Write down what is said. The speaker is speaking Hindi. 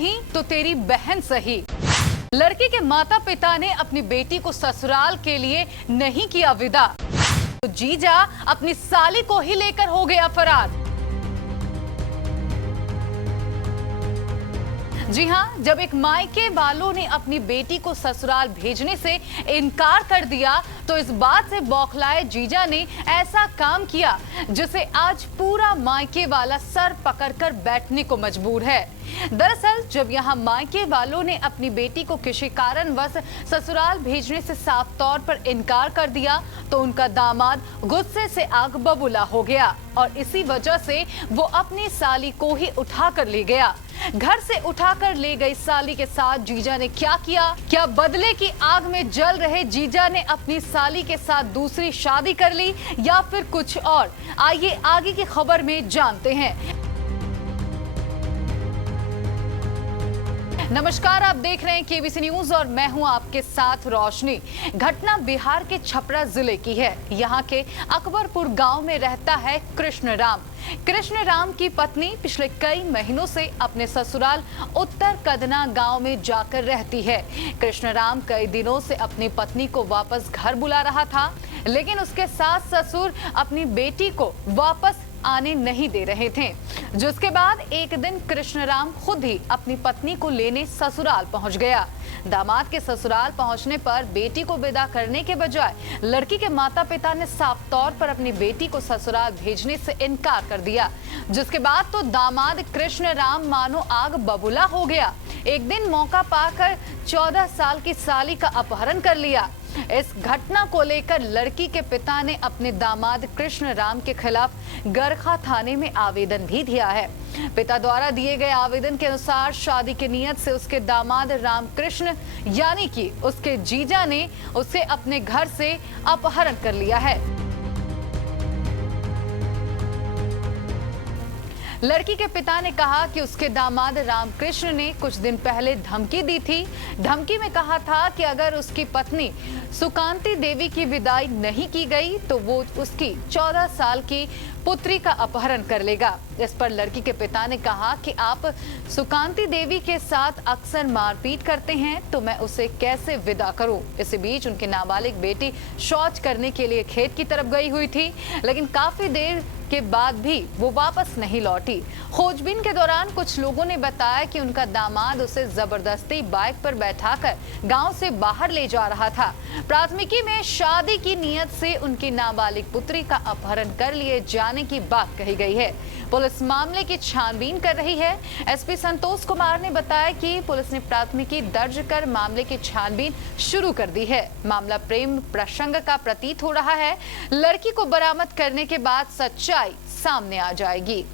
नहीं तो तेरी बहन सही। लड़की के माता पिता ने अपनी बेटी को ससुराल के लिए नहीं किया विदा, तो जीजा अपनी साली को ही लेकर हो गया फरार। जी हां, जब एक मायके वालों ने अपनी बेटी को ससुराल भेजने से इनकार कर दिया तो इस बात से बौखलाए जीजा ने ऐसा काम किया जिसे आज पूरा मायके वाला सर पकड़कर बैठने को मजबूर है। दरअसल जब यहाँ मायके वालों ने अपनी बेटी को किसी कारणवश ससुराल भेजने से साफ तौर पर इनकार कर दिया तो उनका दामाद गुस्से से आग बबूला हो गया और इसी वजह से वो अपनी साली को ही उठाकर ले गया। घर से उठाकर ले गई साली के साथ जीजा ने क्या किया? क्या बदले की आग में जल रहे जीजा ने अपनी साली के साथ दूसरी शादी कर ली या फिर कुछ और? आइए आगे की खबर में जानते हैं। नमस्कार, आप देख रहे हैं केबीसी न्यूज और मैं हूं आपके साथ रोशनी। घटना बिहार के छपरा जिले की है। यहां के अकबरपुर गांव में रहता है कृष्ण राम। कृष्ण राम की पत्नी पिछले कई महीनों से अपने ससुराल उत्तर कदना गांव में जाकर रहती है। कृष्ण राम कई दिनों से अपनी पत्नी को वापस घर बुला रहा था, लेकिन उसके सास ससुर अपनी बेटी को वापस आने नहीं दे रहे थे, जिसके बाद एक दिन कृष्णराम खुद ही अपनी पत्नी को लेने ससुराल पहुंच गया। दामाद के ससुराल पहुंचने पर बेटी को विदा करने के बजाय लड़की के माता पिता ने साफ तौर पर अपनी बेटी को ससुराल भेजने से इनकार कर दिया, जिसके बाद तो दामाद कृष्णराम मानो आग बबूला हो गया। एक दिन मौका पाकर 14 साल की साली का अपहरण कर लिया। इस घटना को लेकर लड़की के पिता ने अपने दामाद कृष्ण राम के खिलाफ गरखा थाने में आवेदन भी दिया है। पिता द्वारा दिए गए आवेदन के अनुसार शादी की नीयत से उसके दामाद रामकृष्ण यानी कि उसके जीजा ने उसे अपने घर से अपहरण कर लिया है। लड़की के पिता ने कहा कि उसके दामाद रामकृष्ण ने कुछ दिन पहले धमकी दी थी। धमकी में कहा था कि अगर उसकी पत्नी सुकांती देवी की विदाई नहीं की गई तो वो उसकी 14 साल की पुत्री का अपहरण कर लेगा। इस पर लड़की के पिता ने कहा कि आप सुकांती देवी के साथ अक्सर मारपीट करते हैं, तो मैं उसे कैसे विदा करूं। इसी बीच उनकी नाबालिग बेटी शौच करने के लिए खेत की तरफ गई हुई थी, लेकिन काफी देर के बाद भी वो वापस नहीं लौटी। खोजबीन के दौरान कुछ लोगों ने बताया कि उनका दामाद उसे जबरदस्ती बाइक पर बैठाकर गांव से बाहर ले जा रहा था। प्राथमिकी में शादी की नीयत से उनकी नाबालिग पुत्री का अपहरण कर लिए जाने की बात कही गई है। पुलिस मामले की छानबीन कर रही है। एसपी संतोष कुमार ने बताया कि पुलिस ने प्राथमिकी दर्ज कर मामले की छानबीन शुरू कर दी है। मामला प्रेम प्रसंग का प्रतीत हो रहा है। लड़की को बरामद करने के बाद सच्चाई सामने आ जाएगी।